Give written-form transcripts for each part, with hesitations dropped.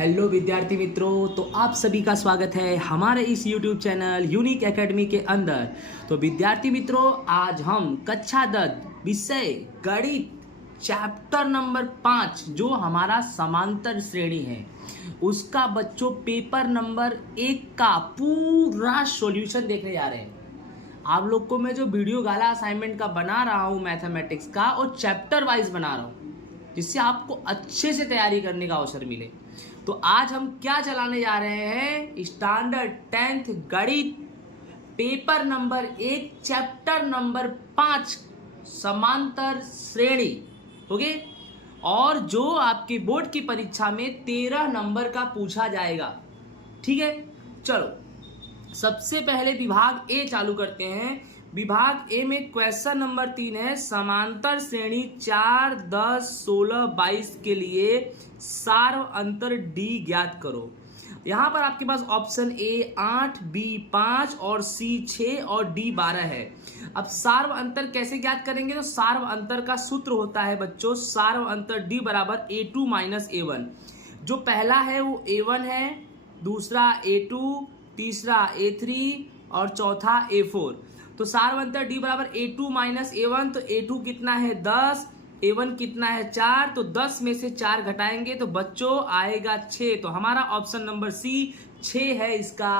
Hello विद्यार्थी मित्रों, तो आप सभी का स्वागत है हमारे इस YouTube चैनल यूनिक एकेडमी के अंदर। तो विद्यार्थी मित्रों, आज हम कक्षा 10 विषय गणित चैप्टर नंबर 5 जो हमारा समांतर श्रेणी है उसका बच्चों पेपर नंबर 1 का पूरा सॉल्यूशन देखने जा रहे हैं। आप लोग को मैं जो वीडियो गाला असाइनमेंट का बना रहा हूँ मैथमेटिक्स का, और चैप्टर वाइज बना रहा हूँ जिससे आपको अच्छे से तैयारी करने का अवसर मिले। तो आज हम क्या चलाने जा रहे हैं, स्टैंडर्ड 10th गणित पेपर नंबर 1 चैप्टर नंबर 5 समांतर श्रेणी। ओके, और जो आपके बोर्ड की परीक्षा में 13 नंबर का पूछा जाएगा। ठीक है, चलो सबसे पहले विभाग ए चालू करते हैं। विभाग ए में क्वेश्चन नंबर 3 है, समांतर श्रेणी 4, 10, 16, 22 के लिए सार्व अंतर डी ज्ञात करो। यहां पर आपके पास ऑप्शन ए 8, बी 5 और सी 6 और डी 12 है। अब सार्व अंतर कैसे ज्ञात करेंगे, तो सार्व अंतर का सूत्र होता है बच्चों, सार्व अंतर डी बराबर a2 माइनस a1। जो पहला है वो a1 है, दूसरा a2, तीसरा a3 और चौथा a4। तो सार्व अंतर d बराबर a2 माइनस a1। तो a2 कितना है 10, a1 कितना है 4, तो 10 में से 4 घटाएंगे तो बच्चों आएगा 6। तो हमारा ऑप्शन नंबर सी 6 है इसका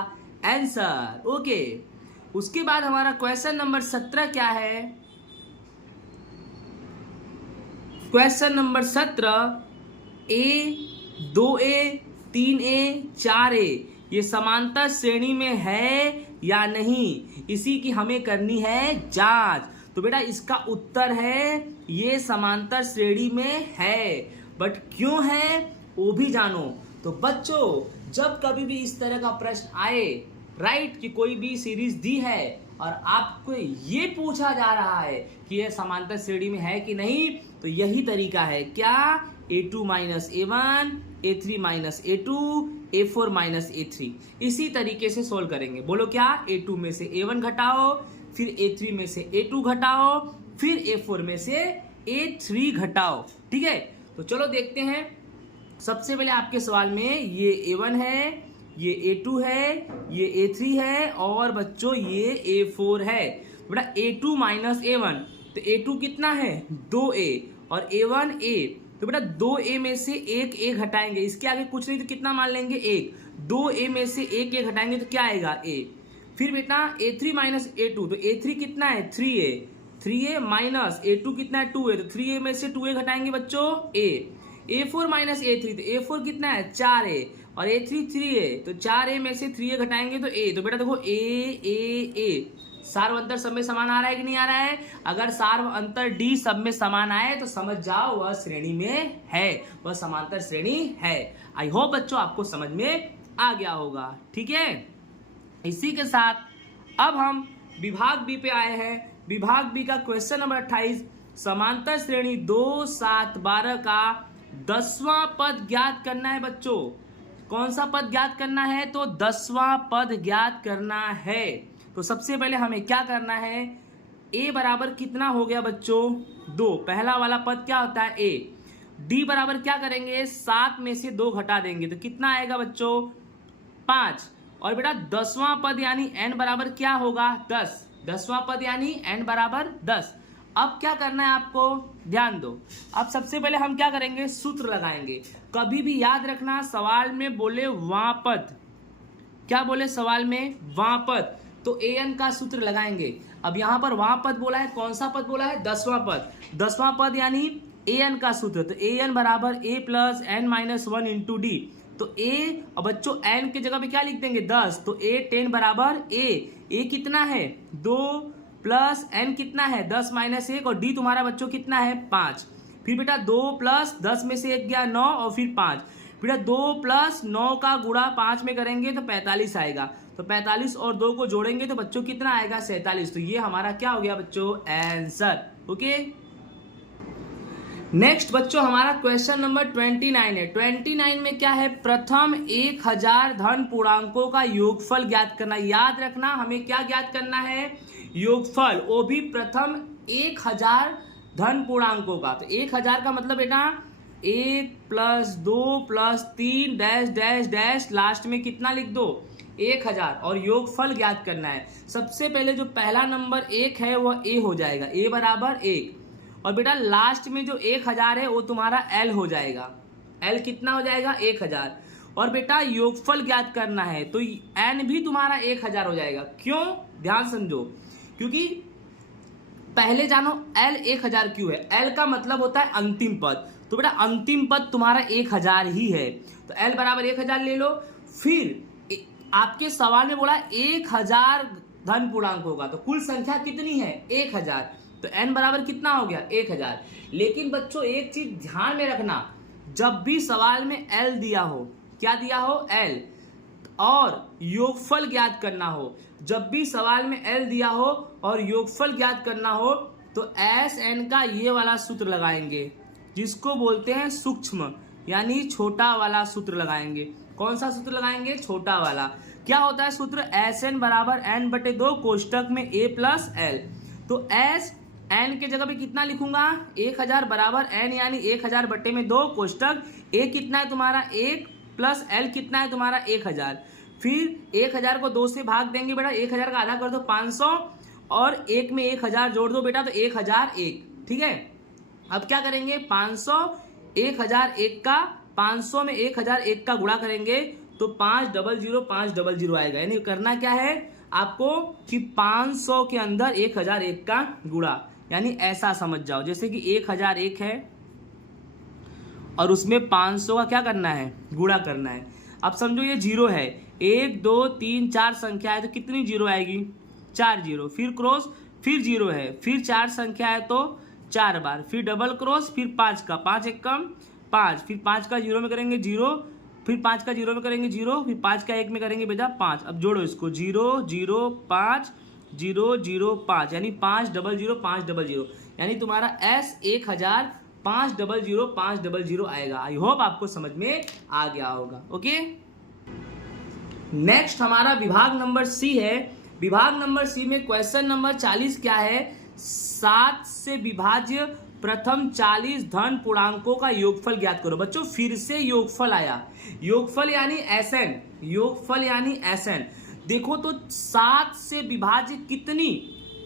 आंसर। ओके, उसके बाद हमारा क्वेश्चन नंबर 17 क्या है, question number 17 a, 2a, 3a, 4a ये समांतर श्रेणी में है या नहीं, इसी की हमें करनी है जांच। तो बेटा इसका उत्तर है ये समांतर श्रेणी में है, बट क्यों है वो भी जानो। तो बच्चों जब कभी भी इस तरह का प्रश्न आए, राइट, कि कोई भी सीरीज दी है और आपको ये पूछा जा रहा है कि यह समांतर श्रेणी में है कि नहीं, तो यही तरीका है क्या, a2 minus a1, a3 minus a2, a4 minus a3, इसी तरीके से सोल्व करेंगे। बोलो क्या, a2 में से a1 घटाओ, फिर a3 में से a2 घटाओ, फिर a4 में से a3 घटाओ। ठीक है, तो चलो देखते हैं। सबसे पहले आपके सवाल में ये a1 है, ये a2 है, ये a3 है और बच्चों ये a4 है। बेटा a2 माइनस a1, तो a2 कितना है 2a और a1 a, तो बेटा 2a में से 1a घटाएंगे, इसके आगे कुछ नहीं तो कितना मान लेंगे 1। 2a में से 1a घटाएंगे तो क्या आएगा a। फिर बेटा a3 माइनस a2, तो a3 कितना है 3a, 3a माइनस a2 कितना है 2a, तो 3a में से 2a घटाएंगे बच्चों a। a4 माइनस a3, तो a4 कितना है 4a और a3 3a, तो 4a में से 3a घटाएंगे तो a। तो बेटा देखो a सार्व अंतर सब में समान आ रहा है कि नहीं आ रहा है। अगर सार्व अंतर डी सब में समान आए तो समझ जाओ वह श्रेणी में है, वह समांतर श्रेणी है। आई होप बच्चों आपको समझ में आ गया होगा। ठीक है, इसी के साथ अब हम विभाग बी पे आए हैं। विभाग बी का क्वेश्चन नंबर 28, समांतर श्रेणी 2, 7, 12 का 10वां पद ज्ञात करना है बच्चों। कौन सा पद ज्ञात करना है, तो 10वां पद ज्ञात करना है। तो सबसे पहले हमें क्या करना है, a बराबर कितना हो गया बच्चों 2, पहला वाला पद क्या होता है a। d बराबर क्या करेंगे 7 में से 2 घटा देंगे तो कितना आएगा बच्चों 5। और बेटा 10वां पद यानी n बराबर क्या होगा 10, 10वां पद यानी n बराबर 10। अब क्या करना है आपको, ध्यान दो। अब सबसे पहले हम क्या करेंगे, सूत्र लगाएंगे। कभी भी याद रखना सवाल में बोले वहां पद, क्या बोले सवाल में वहां पद, तो an का सूत्र लगाएंगे। अब यहां पर वहां पद बोला है, कौन सा पद बोला है 10वां पद, 10वां पद यानी an का सूत्र, तो an बराबर a plus n minus 1 into D. तो a और बच्चों n की जगह पे क्या लिख देंगे 10, तो a 10 बराबर a कितना है 2 प्लस n कितना है 10 माइनस 1 और d तुम्हारा बच्चों कितना है 5। फिर बेटा 2 प्लस 10 में से 1 गया 9 और फिर 5। बेटा 2 प्लस 9 का गुणा 5 में करेंगे तो 45 आएगा। तो 45 और 2 को जोड़ेंगे तो बच्चों कितना आएगा 47। तो ये हमारा क्या हो गया बच्चों आंसर। ओके, नेक्स्ट बच्चों हमारा क्वेश्चन नंबर 29 है। 29 में क्या है, प्रथम 1000 धन पूर्णांकों का योगफल ज्ञात करना। याद रखना हमें क्या ज्ञात करना है, योगफल, वो भी प्रथम 1000 धन पूर्णांकों का। तो 1000 का मतलब बेटा 1 + 2 + 3 डैश डैश डैश, लास्ट में कितना लिख दो 1000 और योगफल ज्ञात करना है। सबसे पहले जो पहला नंबर 1 है वह a हो जाएगा, a बराबर 1 और बेटा लास्ट में जो 1000 है वो तुम्हारा l हो जाएगा, l कितना हो जाएगा 1000 और बेटा योगफल ज्ञात करना है तो n भी तुम्हारा 1000 हो जाएगा। क्यों, ध्यान समझो, क्योंकि पहले जानो l 1000 क्यों है, l का मतलब होता है अंतिम पद, तो बेटा अंतिम पद तुम्हारा 1000 ही है तो l बराबर 1000 ले लो। फिर आपके सवाल में बोला 1000 धन पूर्णांक होगा तो कुल संख्या कितनी है 1000, तो n बराबर कितना हो गया 1000। लेकिन बच्चों एक चीज ध्यान में रखना, जब भी सवाल में l दिया हो, क्या दिया हो l, और योगफल ज्ञात करना हो, जब भी सवाल में l दिया हो और योगफल ज्ञात करना हो तो एस एन का ये वाला सूत्र लगाएंगे जिसको बोलते हैं सूक्ष्म यानी छोटा वाला सूत्र लगाएंगे। कौन सा सूत्र लगाएंगे, छोटा वाला। क्या होता है सूत्र, एस एन बराबर n/2 कोष्टक में a + l, तो एस n के जगह पे कितना लिखूंगा 1000 बराबर n यानी 1000/2 कोष्टक a कितना है तुम्हारा 1 + l कितना है तुम्हारा 1000। फिर 1000 को 2 से भाग देंगे बेटा, 1000 का आधा कर दो 500 और 1 में 1000 जोड़ दो बेटा तो 1001, ठीक है। अब क्या करेंगे 500 1001 का 500 में 1001 का गुणा करेंगे तो 500 500 आएगा। यानी करना क्या है आपको कि 500 के अंदर 1001 का गुणा, यानी ऐसा समझ जाओ जैसे कि 1001 है और उसमें 500 का क्या करना है गुणा करना है। अब समझो ये 0 है, 1 2 3 4 संख्या है तो कितनी 0 आएगी 4 0, फिर क्रॉस फिर 0 है, फिर 4 संख्या है तो 4 बार, फिर डबल क्रॉस, फिर 5 का 5 1 कम 5, फिर 5 का 0 में करेंगे 0, फिर 5 का 0 में करेंगे 0, फिर 5 का 1 में करेंगे बेटा 5। अब जोड़ो इसको 0 0 5 0 0 5 यानी 500 500, यानी तुम्हारा S 1000 500 500 आएगा। आई होप आपको समझ में आ गया होगा। ओके, नेक्स्ट हमारा विभाग नंबर सी है। विभाग नंबर सी में क्वेश्चन नंबर 40 क्या है, 7 से विभाज्य प्रथम 40 धन पूर्णांकों का योगफल ज्ञात करो। बच्चों फिर से योगफल आया, योगफल यानी एसएन, योगफल यानी एसएन। देखो तो 7 से विभाज्य कितनी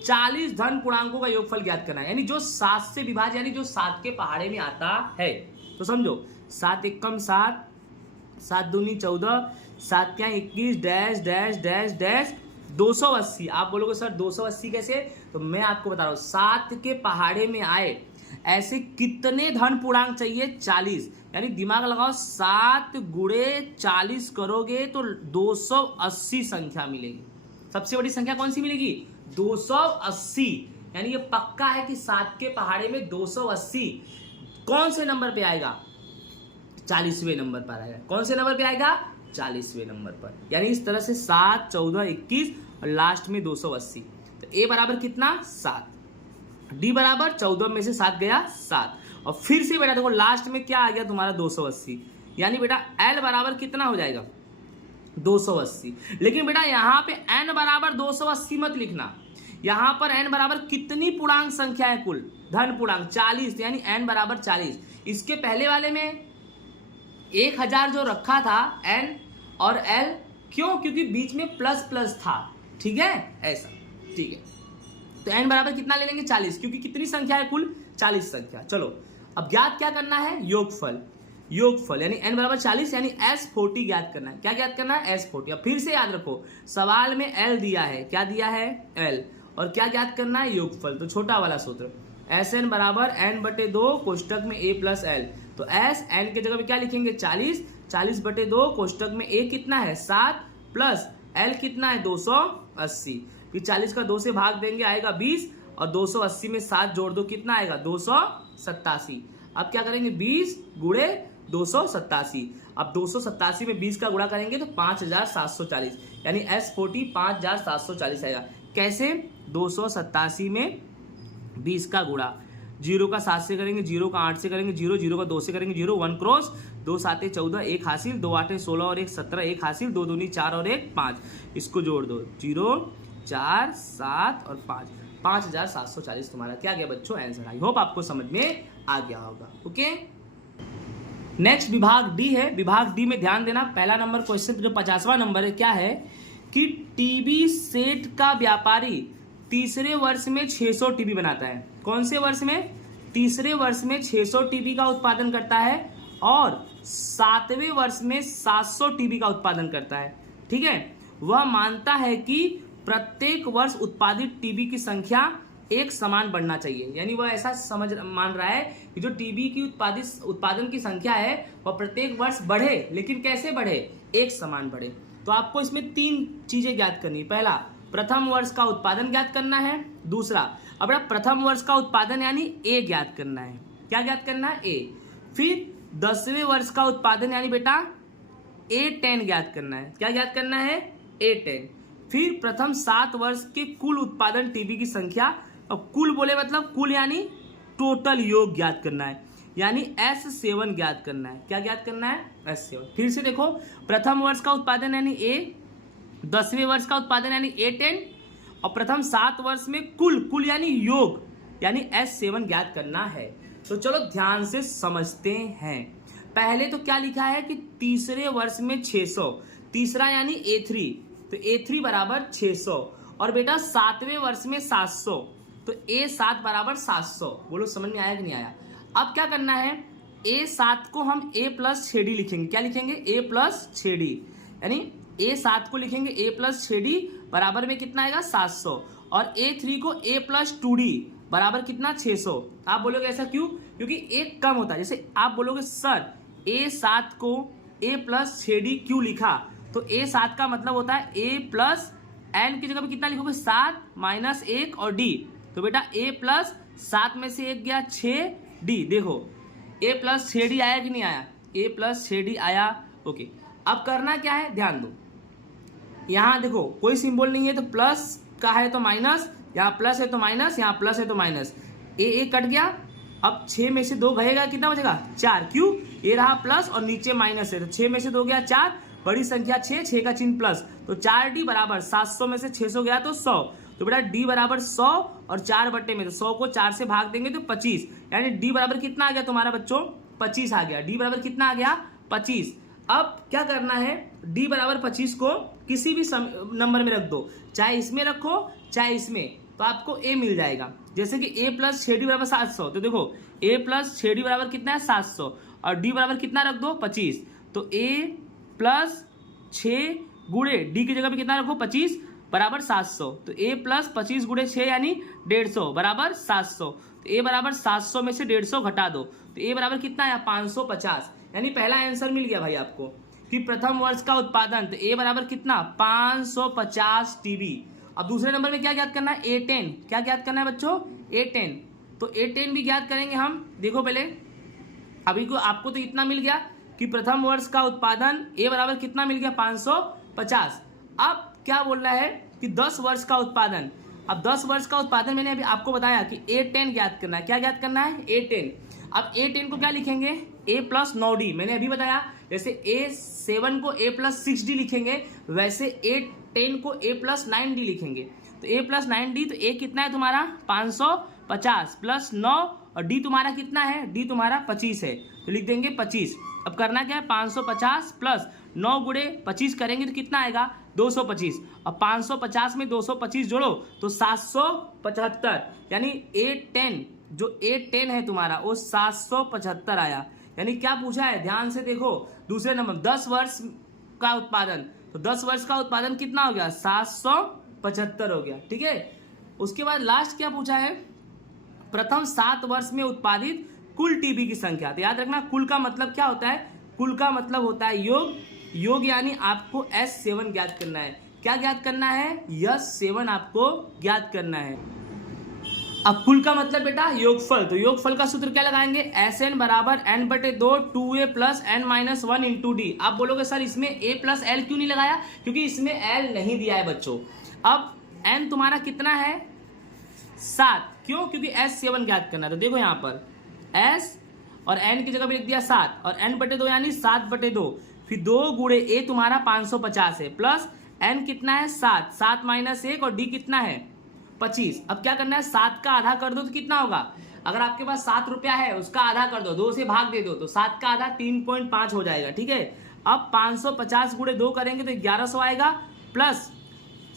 40 धन पूर्णांकों का योगफल ज्ञात करना है, यानी जो 7 से विभाज्य यानी जो 7 के पहाड़े में आता है। तो समझो 7 एकम 7, 7 दूनी 14, 7 क्या 21 डैश डैश डैश डैश 280। आप बोलोगे सर 280 कैसे, तो मैं आपको बता रहा हूँ 7 के पहाड़े में आए ऐसे कितने धन पूर्णांक चाहिए 40, यानी दिमाग लगाओ 7 गुणे 40 करोगे तो 280 संख्या मिलेगी। सबसे बड़ी संख्या कौन सी मिलेगी 280, यानी ये पक्का है कि 7 के पहाड़े में 280 कौन से नंबर पे आएगा 40वें नंबर पर आएगा। कौन से नंबर पे आएगा 40वें नंबर पर, यानी इस तरह से 7 14 21 और लास्ट में 280। तो a बराबर कितना 7, d बराबर 14 में से 7 गया 7 और फिर से बेटा देखो लास्ट में क्या आ गया तुम्हारा 280, यानी बेटा l बराबर कितना हो जाएगा 280। लेकिन बेटा यहाँ पे n बराबर 280 मत लिखना, यहाँ पर n बराबर कितनी पूर्णांक संख्या है कुल धन पूर्णांक 40, यानी n बराबर 40। इसके पहले वाले में 1000 जो रखा था n और l, क्यों, क्योंकि बीच में प्लस प्लस था, ठीक है ऐसा, ठीक है। तो n बराबर कितना ले लेंगे 40, क्योंकि कितनी संख्या है कुल 40 संख्या। चलो अब ज्ञात क्या करना है योगफल, योगफल यानी n बराबर 40 यानी S40 ज्ञात करना है। क्या ज्ञात करना है S40। अब फिर से याद रखो सवाल में l दिया है, क्या दिया है l, और क्या ज्ञात करना है योगफल, तो छोटा वाला सूत्र Sn बराबर n/2 कोष्टक में a + l। तो s n के जगह पे क्या लिखेंगे 40, 40/2 कोष्टक में a कितना है 7 प्लस l कितना है 280, फिर 40 का 2 से भाग देंगे आएगा 20 और 280 में 7 जोड़ दो कितना आएगा 287। अब क्या करेंगे 20 गुणे 287। अब 287 में 20 का गुणा करेंगे तो 5740, यानी S40 5740 आएगा। कैसे 287 में 20 का गुणा, 0 का 7 से करेंगे, 0 का 8 से करेंगे, 0 0 का 2 से करेंगे, 0 1 क्रॉस, 2 7 14 1 हासिल, 2 8 16 और 1 17 1 हासिल, 2 दूनी 4 और 1 5, इसको जोड़ दो 0 4 7 और 5, 5740 तुम्हारा क्या गया बच्चों आंसर। आई होप आपको समझ में आ गया होगा। ओके। नेक्स्ट विभाग डी है। विभाग डी में ध्यान देना, पहला नंबर क्वेश्चन जो 50वां नंबर है क्या है कि टीबी सेट का व्यापारी तीसरे वर्ष में 600 टीबी बनाता है। कौन से वर्ष में? तीसरे वर्ष में 600 टीबी का उत्पादन करता है और 7वें वर्ष में 700 टीबी का उत्पादन करता है। ठीक है, वह मानता है कि प्रत्येक वर्ष उत्पादित टीबी की संख्या एक समान बढ़ना चाहिए। यानी वह ऐसा मान रहा है कि जो टीबी की उत्पादन की संख्या है वह प्रत्येक वर्ष बढ़े, लेकिन कैसे बढ़े? एक समान बढ़े। तो आपको इसमें 3 चीजें ज्ञात करनी है। पहला, प्रथम वर्ष का उत्पादन ज्ञात करना है। दूसरा, अब प्रथम वर्ष का उत्पादन यानी ए ज्ञात करना है। क्या ज्ञात करना है? ए। फिर 10वें वर्ष का उत्पादन यानी बेटा A10 ज्ञात करना है। क्या ज्ञात करना है? A10। फिर प्रथम 7 वर्ष के कुल उत्पादन टीबी की संख्या, अब कुल बोले मतलब कुल यानी टोटल योग ज्ञात करना है, यानी S7 ज्ञात करना है। क्या ज्ञात करना है? S7। फिर से देखो, प्रथम वर्ष का उत्पादन यानी A, 10वें वर्ष का उत्पादन यानी A10 और प्रथम 7 वर्ष में कुल यानी योग यानी S7 ज्ञात करना है। तो चलो ध्यान से समझते हैं। पहले तो क्या लिखा है कि तीसरे वर्ष में 600, तीसरा यानी A3, तो A3 बराबर 600 और बेटा 7वें वर्ष में 700, तो A7 बराबर 700। बोलो समझ में आया कि नहीं आया? अब क्या करना है, A7 को हम A प्लस 6D लिखेंगे। क्या लिखेंगे? A प्लस 6D, यानी A7 को लिखेंगे A प्लस 6D बराबर में कितना आएगा? 700 और A3 को A प्लस 2D बराबर कितना? 600। आप बोलोगे ऐसा क्यों? क्योंकि एक कम होता है। जैसे आप बोलोगे सर A7 को A प्लस 6D क्यों लिखा, तो A7 का मतलब होता है A प्लस N की जगह पे कितना लिखोगे? 7 माइनस 1 और D, तो बेटा A प्लस 7 में से 1 गया 6D। देखो A प्लस 6D आया कि नहीं आया? A प्लस 6D आया। ओके, अब करना क्या है, ध्यान दो। यहाँ देखो कोई सिंबल नहीं है तो प्लस का है तो माइनस, यहाँ प्लस है तो माइनस, यहाँ प्लस है तो माइनस, ए कट गया। अब 6 में से 2 गएगा, कितना बचेगा? 4। क्यों? ये रहा प्लस और नीचे माइनस है, तो 6 में से 2 गया 4, बड़ी संख्या 6 का चिन्ह प्लस, तो 4D बराबर 700 में से 600 गया तो 100, तो बेटा D बराबर 100 और 4 बट्टे में, तो 100 को 4 से भाग देंगे तो 25, यानी D बराबर कितना आ गया तुम्हारा बच्चों? 25 आ गया। D बराबर कितना आ गया? 25। अब क्या करना है, D बराबर 25 को किसी भी नंबर में रख दो, चाहे इसमें रखो चाहे इसमें, तो आपको A मिल जाएगा। जैसे कि A प्लस 6D बराबर 700, तो देखो A प्लस 6D बराबर कितना है? 700 और D बराबर कितना रख दो? 25, तो A प्लस 6 गुणे D की जगह पे कितना रखो? 25 बराबर 700, तो A प्लस 25 गुणे 6 यानी 150 बराबर 700, तो A बराबर 700 में से 150 घटा दो, तो A बराबर कितना आया? 550। यानी पहला आंसर मिल गया भाई आपको कि प्रथम वर्ष का उत्पादन, तो A बराबर कितना? 550 टीबी। अब दूसरे नंबर में क्या ज्ञात करना है? A10। क्या ज्ञात करना है बच्चों? A10। तो A10 भी ज्ञात करेंगे हम। देखो पहले अभी को आपको तो इतना मिल गया कि प्रथम वर्ष का उत्पादन A बराबर कितना मिल गया? 550। अब क्या बोल रहा है कि 10 वर्ष का उत्पादन। अब 10 वर्ष का उत्पादन मैंने अभी आपको बताया कि A10 ज्ञात करना है। क्या ज्ञात करना है? A10। अब A10 को क्या लिखेंगे? A प्लस 9D, मैंने अभी बताया। जैसे A7 को A प्लस 6D लिखेंगे, वैसे A10 को A प्लस 9D लिखेंगे। तो A प्लस 9D, तो A कितना है तुम्हारा? 550 प्लस 9 और D तुम्हारा कितना है? D तुम्हारा 25 है, तो लिख देंगे 25। अब करना क्या है? 550 प्लस 9 गुणे 25 करेंगे तो कितना आएगा? 225। अब 550 में 225 जोड़ो तो 775, यानी A10 जो A10 है तुम्हारा वो 775 आया। यानी क्या पूछा है? ध्यान से देखो, दूसरे नंबर 10 वर्ष का उत्पादन, तो 10 वर्ष का उत्पादन कितना हो गया? 775 हो गया। ठीक है, उसके बाद लास्ट क्या पूछा है? प्रथम 7 वर्ष में उत्पादित कुल टीबी की संख्या। तो याद रखना, कुल का मतलब क्या होता है? कुल का मतलब होता है योग यानी आपको S7 ज्ञात करना है। क्या ज्ञात करना है? S7 आपको ज्ञात करना है। अब कुल का मतलब बेटा योगफल, तो योगफल का सूत्र क्या लगाएंगे? Sn बराबर n बटे 2 2a plus n minus 1 into D. आप बोलोगे सर इसमें a प्लस l क्यों नहीं लगाया? क्योंकि इसमें l नहीं दिया है बच्चों। अब n तुम्हारा कितना है? 7। क्यों? क्योंकि S7 ज्ञात करना है। तो देखो यहाँ पर S और n की जगह पे लिख दिया 7 और n बटे 2 यानी 7 बटे 2, फिर 2 गुणे a तुम्हारा 550 है प्लस n कितना है? 7 माइनस 1 और d कितना है? 25। अब क्या करना है? 7 का आधा कर दो तो कितना होगा? अगर आपके पास 7 रुपया है उसका आधा कर दो, 2 से भाग दे दो, तो 7 का आधा 3.5 हो जाएगा। ठीक है, अब 550 गुणे 2 करेंगे तो 1100 आएगा, प्लस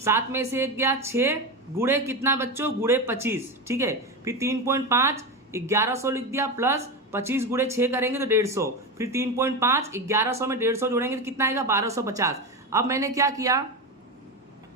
7 में से 1 गया 6 गुणे कितना बच्चों, गुणे 25। ठीक है, फिर 3.5 1100 लिख दिया, प्लस 25 गुणे 6 करेंगे तो 150, फिर 3.5 1100 में 150 जोड़ेंगे तो कितना आएगा 1250। अब मैंने क्या किया,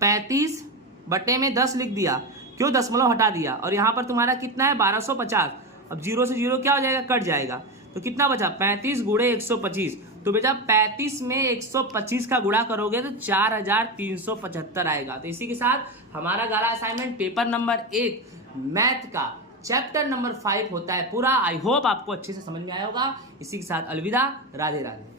35 बटे में 10 लिख दिया, क्यों, दशमलव हटा दिया, और यहां पर तुम्हारा कितना है 1250। अब 0 से 0 क्या हो जाएगा, कट जाएगा, तो कितना बचा 35 गुणे 125। तो बेटा 35 में 125 का गुणा करोगे तो 4375 आएगा। तो इसी के साथ हमारा गाला असाइनमेंट पेपर नंबर 1 मैथ का चैप्टर नंबर 5 होता है पूरा। आई होप आपको अच्छे से समझ में आया होगा। इसी के साथ अलविदा, राधे राधे।